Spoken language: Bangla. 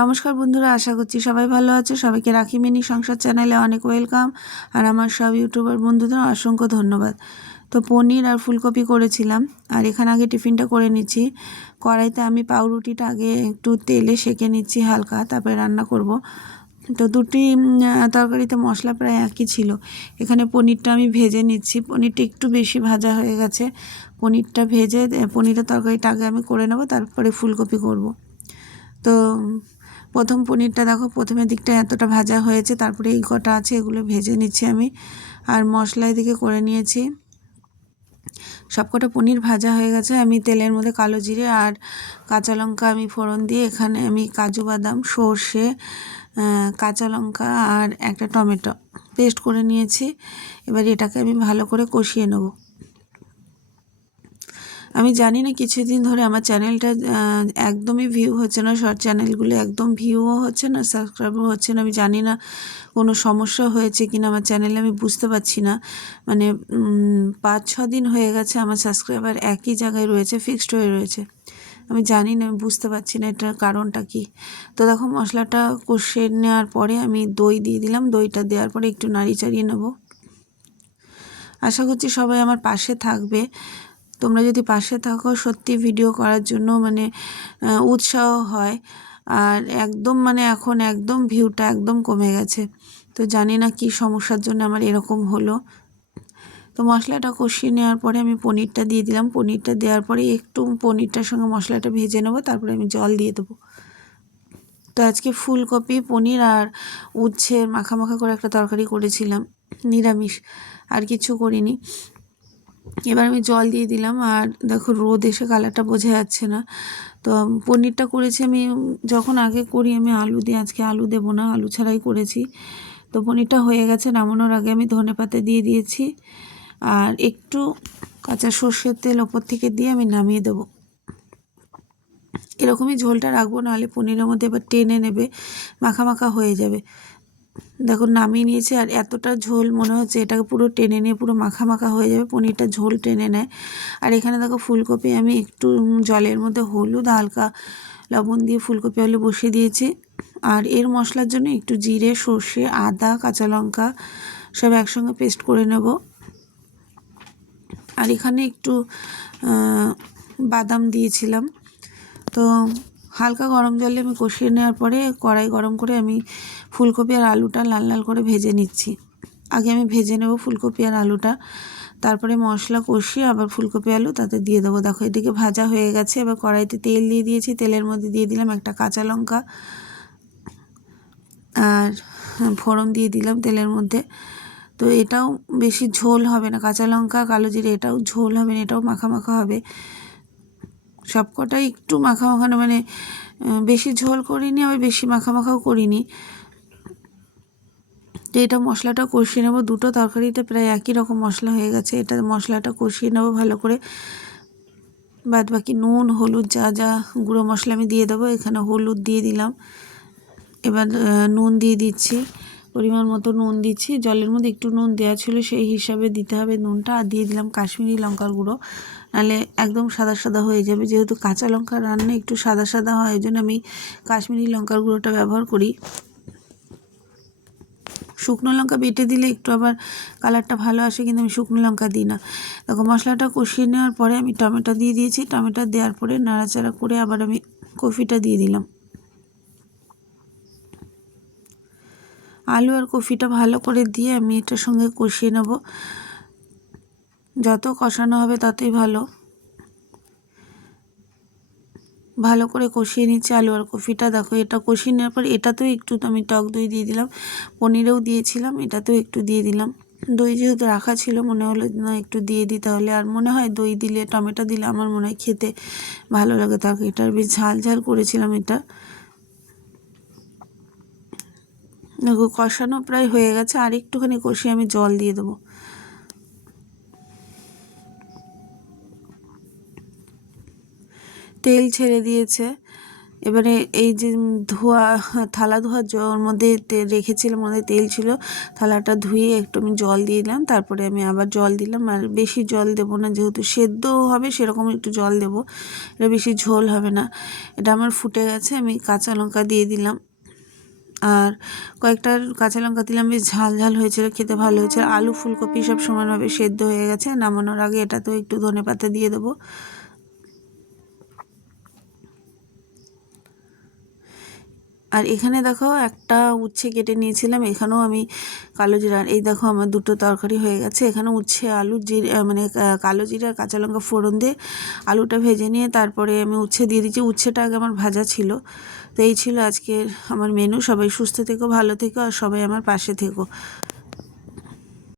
নমস্কার বন্ধুরা, আশা করছি সবাই ভালো আছে। সবাইকে রাখি মিনি সংসার চ্যানেলে অনেক ওয়েলকাম। আর আমার সব ইউটিউবার বন্ধুদের অসংখ্য ধন্যবাদ। তো পনির আর ফুলকপি করেছিলাম, আর এখানে আগে টিফিনটা করে নিচ্ছি। কড়াইতে আমি পাউরুটিটা আগে একটু তেলে সেঁকে নিচ্ছি হালকা, তারপরে রান্না করব। তো দুটি তরকারিতে মশলা প্রায় একই ছিল। এখানে পনিরটা আমি ভেজে নিচ্ছি। পনিরটা একটু বেশি ভাজা হয়ে গেছে। পনিরটা ভেজে পনিরের তরকারিটা আগে আমি করে নেব, তারপরে ফুলকপি করব। তো প্রথম পনিরটা দেখো প্রথমের দিকটা এতটা ভাজা হয়েছে, তারপরে এই কটা আছে, এগুলো ভেজে নিচ্ছি আমি। আর মশলা এদিকে করে নিয়েছি। সবকটা পনির ভাজা হয়ে গেছে। আমি তেলের মধ্যে কালো জিরে আর কাঁচা লঙ্কা আমি ফোড়ন দিয়ে এখানে আমি কাজু বাদাম, সর্ষে কাঁচা লঙ্কা আর একটা টমেটো পেস্ট করে নিয়েছি। এবার এটাকে আমি ভালো করে কষিয়ে নেব। আমি জানি না কিছুদিন ধরে আমার চ্যানেলটা একদমই ভিউ হচ্ছে না শর্ট চ্যানেলগুলো একদম ভিউও হচ্ছে না সাবস্ক্রাইবও হচ্ছে না, আমি জানি না কোনো সমস্যা হয়েছে কিনা, আমার চ্যানেলে আমি বুঝতে পারছি না। মানে পাঁচ, ছ দিন হয়ে গেছে আমার সাবস্ক্রাইবার একই জায়গায় রয়েছে ফিক্সড হয়ে রয়েছে। আমি জানি না, আমি বুঝতে পারছি না এটার কারণটা কি। তো দেখো, মশলাটা কষিয়ে নেওয়ার পরে আমি দই দিয়ে দিলাম, দইটা দেওয়ার পরে একটু নাড়ি চাড়িয়ে নেব। আশা করছি সবাই আমার পাশে থাকবে। তোমরা যদি পাশে থাকো, সত্যি ভিডিও করার জন্য মানে উৎসাহ হয়। আর একদম মানে এখন একদম ভিউটা একদম কমে গেছে। তো জানি না কি সমস্যার জন্য আমার এরকম হলো। তো মশলাটা কষিয়ে নেওয়ার পরে আমি পনিরটা দিয়ে দিলাম। পনিরটা দেওয়ার পরে একটু পনিরটার সঙ্গে মশলাটা ভেজে নেব, তারপরে আমি জল দিয়ে দেবো। তো আজকে ফুলকপি, পনির আর উচ্ছের মাখা মাখা করে একটা তরকারি করেছিলাম, নিরামিষ। আর কিছু করিনি। এবার আমি জল দিয়ে দিলাম আর দেখো রোদ এসে কালারটা বোঝা যাচ্ছে না। তো পনিরটা করেছি আমি যখন আগে করি আমি আলু দিয়ে, আজকে আলু দেবো না, আলু ছাড়াই করেছি। তো পনিরটা হয়ে গেছে, নামানোর আগে আমি ধনে পাতা দিয়ে দিয়েছি আর একটু কাঁচা সর্ষের তেল ওপর থেকে দিয়ে আমি নামিয়ে দেবো। এরকমই ঝোলটা রাখব, নাহলে পনিরের মধ্যে এবার টেনে নেবে, মাখা মাখা হয়ে যাবে। দেখো নামিয়ে নিয়েছে আর এতটা ঝোল মনে হচ্ছে, এটাকে পুরো টেনে নিয়ে পুরো মাখা মাখা হয়ে যাবে, পনিরটা ঝোল টেনে নেয়। আর এখানে দেখো ফুলকপি আমি একটু জলের মধ্যে হলুদ, হালকা লবণ দিয়ে ফুলকপি আলু বসিয়ে দিয়েছি। আর এর মশলার জন্য একটু জিরে, সর্ষে, আদা, কাঁচা লঙ্কা সব একসঙ্গে পেস্ট করে নেব। আর এখানে একটু বাদাম দিয়েছিলাম। তো হালকা গরম জলে আমি কষিয়ে নেওয়ার পরে কড়াই গরম করে আমি ফুলকপি আর আলুটা লাল লাল করে ভেজে নিচ্ছি। আগে আমি ভেজে নেব ফুলকপি আর আলুটা, তারপরে মশলা কষিয়ে আবার ফুলকপি আলু তাতে দিয়ে দেবো। দেখো এদিকে ভাজা হয়ে গেছে, এবার কড়াইতে তেল দিয়ে দিয়েছি, তেলের মধ্যে দিয়ে দিলাম একটা কাঁচা লঙ্কা আর ফোড়ন দিয়ে দিলাম তেলের মধ্যে। তো এটাও বেশি ঝোল হবে না, কাঁচা লঙ্কা, কালো জিরে, এটাও ঝোল হবে না, এটাও মাখা মাখা হবে। সব কটাই একটু মাখা মাখানো মানে বেশি ঝোল করিনি, আবার বেশি মাখা মাখাও করিনি। তো এটা মশলাটা কষিয়ে নেব, দুটো তরকারিতে প্রায় একই রকম মশলা হয়ে গেছে। এটা মশলাটা কষিয়ে নেব ভালো করে। বাদ বাকি নুন, হলুদ, যা যা গুঁড়ো মশলা আমি দিয়ে দেবো, এখানে হলুদ দিয়ে দিলাম। এবার নুন দিয়ে দিচ্ছি। পরিমাণ মতো নুন দিচ্ছি। জলের মধ্যে একটু নুন দেওয়া ছিল, সেই হিসাবে দিতে হবে নুনটা। আর দিয়ে দিলাম কাশ্মীরি লঙ্কার গুঁড়ো। নাহলে একদম সাদা সাদা হয়ে যাবে। যেহেতু কাঁচা লঙ্কা রান্না একটু সাদা সাদা হয় এই জন্য আমি কাশ্মীরি লঙ্কার গুঁড়োটা ব্যবহার করি। শুকনো লঙ্কা বেটে দিলে একটু আবার কালারটা ভালো আসে, কিন্তু আমি শুকনো লঙ্কা দিই না। দেখো, মশলাটা কষিয়ে নেওয়ার পরে আমি টমেটো দিয়ে দিয়েছি। টমেটো দেওয়ার পরে নাড়াচাড়া করে আবার আমি কফিটা দিয়ে দিলাম। আলু আর কফিটা ভালো করে দিয়ে আমি এটার সঙ্গে কষিয়ে নেব। যত কষানো হবে ততই ভালো। ভালো করে কষিয়ে নিচ্ছি আলু আর কফিটা। দেখো, এটা কষিয়ে নেওয়ার পর এটাতেও একটু আমি টক দই দিয়ে দিলাম। পনিরেও দিয়েছিলাম, এটাতেও একটু দিয়ে দিলাম। দই যেহেতু রাখা ছিল, মনে হলো না একটু দিয়ে দিই তাহলে। আর মনে হয় দই দিলে, টমেটো দিলে আমার মনে হয় খেতে ভালো লাগে। তরকারিটার বেশ ঝাল ঝাল করেছিলাম এটা। দেখো, কষানো প্রায় হয়ে গেছে। আর একটুখানি কষিয়ে আমি জল দিয়ে দেবো। তেল ছেড়ে দিয়েছে। এবারে এই যে ধোয়া, থালা ধোয়ার জল মধ্যে রেখেছিলাম মধ্যে তেল ছিল। থালাটা ধুয়ে একটু আমি জল দিয়ে দিলাম, তারপরে আমি আবার জল দিলাম। আর বেশি জল দেবো না, যেহেতু সেদ্ধ হবে, সেরকম একটু জল দেবো। এটা বেশি ঝোল হবে না। এটা আমার ফুটে গেছে, আমি কাঁচা লঙ্কা দিয়ে দিলাম। আর কয়েকটা কাঁচা লঙ্কা দিলাম, বেশ ঝাল ঝাল হয়েছিল, খেতে ভালো হয়েছে আলু, ফুলকপি সব সমানভাবে সেদ্ধ হয়ে গেছে। নামানোর আগে এটা তো একটু ধনে পাতা দিয়ে দেবো। আর এখানে দেখো একটা উচ্ছে কেটে নিয়েছিলাম, এখানেও আমি কালো জিরা। এই দেখো আমার দুটো তরকারি হয়ে গেছে। এখানে উচ্ছে, আলু, জিরা মানে কালো জিরা কাঁচা লঙ্কা ফোড়ন দিয়ে আলুটা ভেজে নিয়ে তারপরে আমি উচ্ছে দিয়ে দিচ্ছি উচ্ছেটা আগে আমার ভাজা ছিল, তো এই ছিল আজকের আমার মেনু। সবাই সুস্থ থেকো, ভালো থেকো, আর সবাই আমার পাশে থেকো।